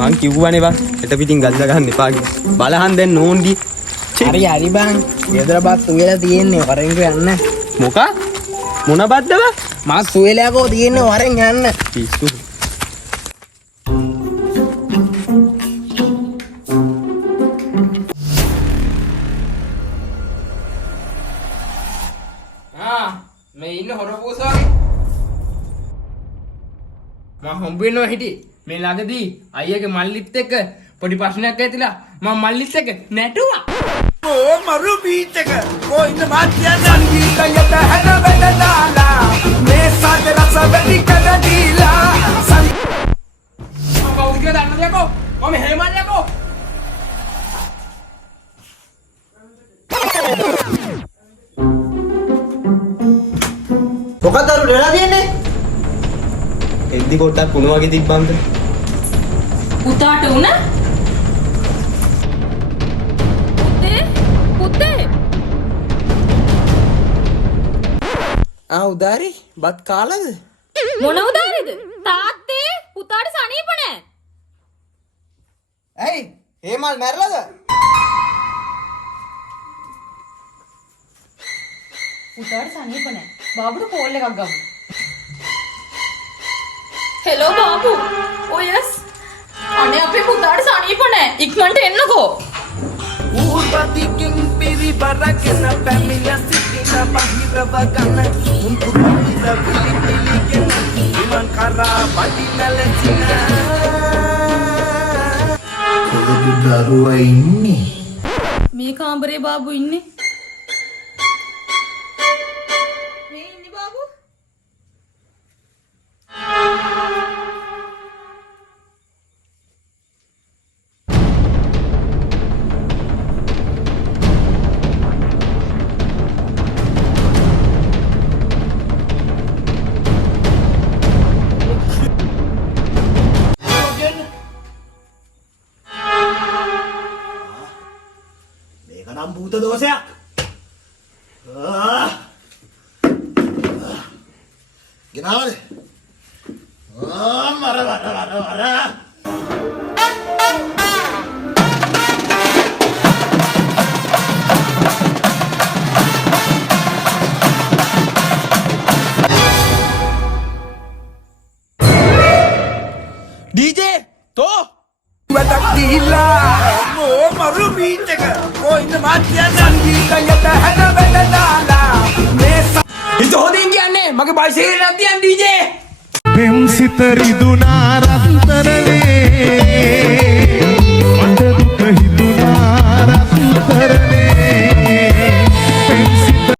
මං කිව්වනේ බං එත පිටින් ගල්ලා ගන්න එපා කියලා. බලහන් දැන් නෝන්ඩි. හරි හරි බං. ගෙදර බත් උයලා තියෙන්නේ වරෙන් යන්න. මොකක්? මොන බද්ද බං? මාත් සුවේලයකෝ තියෙන්නේ වරෙන් යන්න. පිස්සු. මේ ඉන්න හොරපූස වගේ මම හම්බෙන්නවා හිටියේ මේ ළඟදී අයියාගේ මල්ලිත් එක්ක පොඩි ප්‍රශ්නයක් ඇතිලා මම මල්ලිත් එක්ක නැටුවා ඕ මරු බීච් එක කොයින්ද මාත්‍යා සංගීතයට හැද වෙනදාලා මේ සාද රස වෙඩි කඩ දීලා මම කවුද කියලා දන්නද යකෝ මම හේමල් යකෝ මොකක්ද අර වෙලා තියෙන්නේ? එද්දි කොටක් කුණු වගේ තිබ්බන්ද? පුතාට උන? පුතේ උදාරි බත් කාලද? මොන උදාරිද? තාත්තේ පුතාට සනීප නෑ. ඇයි? හේමල් මැරලාද? පුතාට සනීප නෑ. බාබුට කෝල් එකක් ගමු. හෙලෝ බාබු. ඔය යස්. අනේ අපේ පුතාට සනීප නෑ. ඉක්මනට එන්නකෝ. ඌපතිකින් පිරිබරගෙන පැමිණ සිටින බහිරව ගන්න උන්තු පරිද පිළිපිලිගෙන ඉමන් කරා වඩින ලෙසින කොහොමද දරුවා ඉන්නේ මේ කාමරේ බාබු ඉන්නේ. මේ ඉන්නේ බාබු. නම් භූත දෝෂයක් ගෙනාවද මර DJ to වැඩක් දීලා ඕ මරු බීච් එක කොයින්ද මාත්‍යා සංගීතයට හැද වෙනදාලා මේ ඉත හොදින් කියන්නේ මගේ බයිසිකලේ නැතියන් DJ පෙම් සිත රිදුනා රත්